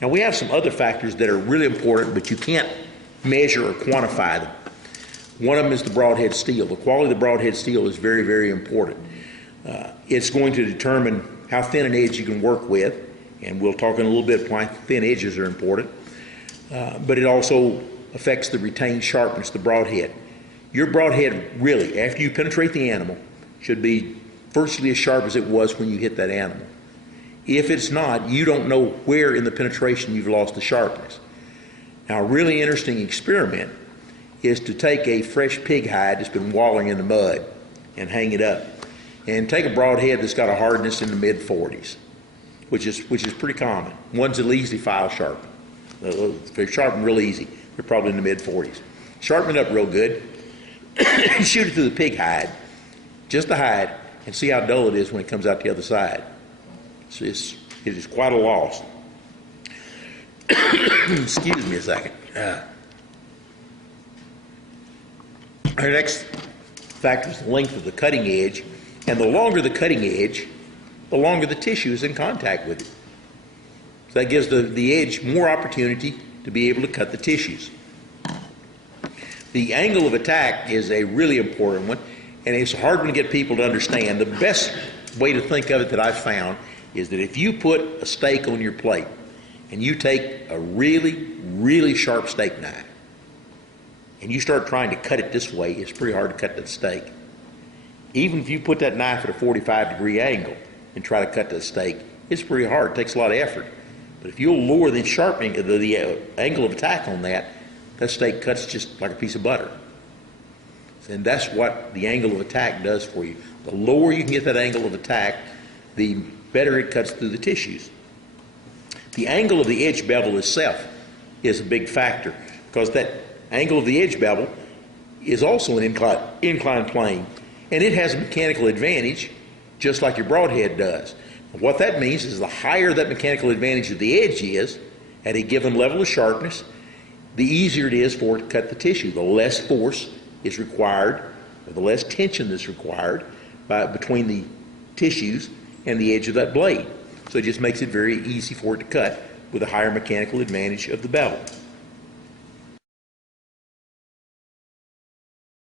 Now we have some other factors that are really important, but you can't measure or quantify them. One of them is the broadhead steel. The quality of the broadhead steel is very, very important. It's going to determine how thin an edge you can work with, and we'll talk in a little bit why thin edges are important. But it also affects the retained sharpness of the broadhead. Your broadhead really, after you penetrate the animal, should be virtually as sharp as it was when you hit that animal. If it's not, you don't know where in the penetration you've lost the sharpness. Now, a really interesting experiment is to take a fresh pig hide that's been walling in the mud and hang it up, and take a broadhead that's got a hardness in the mid-40s, which is pretty common. Ones that easily file sharpen. They're sharpened real easy. They're probably in the mid-40s. Sharpen it up real good, shoot it through the pig hide, just the hide, and see how dull it is when it comes out the other side. It is quite a loss. Excuse me a second. Our next factor is the length of the cutting edge, and the longer the cutting edge, the longer the tissue is in contact with it. So that gives the edge more opportunity to be able to cut the tissues. The angle of attack is a really important one, and it's a hard one to get people to understand. The best way to think of it that I've found is that if you put a steak on your plate and you take a really, really sharp steak knife and you start trying to cut it this way, it's pretty hard to cut that steak. Even if you put that knife at a 45-degree angle and try to cut that steak, it's pretty hard. It takes a lot of effort. But if you'll lower the sharpening, the angle of attack on that steak cuts just like a piece of butter. And that's what the angle of attack does for you. The lower you can get that angle of attack, the better it cuts through the tissues. The angle of the edge bevel itself is a big factor, because that angle of the edge bevel is also an inclined plane, and it has a mechanical advantage just like your broadhead does. What that means is the higher that mechanical advantage of the edge is at a given level of sharpness, the easier it is for it to cut the tissue. The less force is required, or the less tension that's required between the tissues and the edge of that blade. So it just makes it very easy for it to cut with a higher mechanical advantage of the bevel.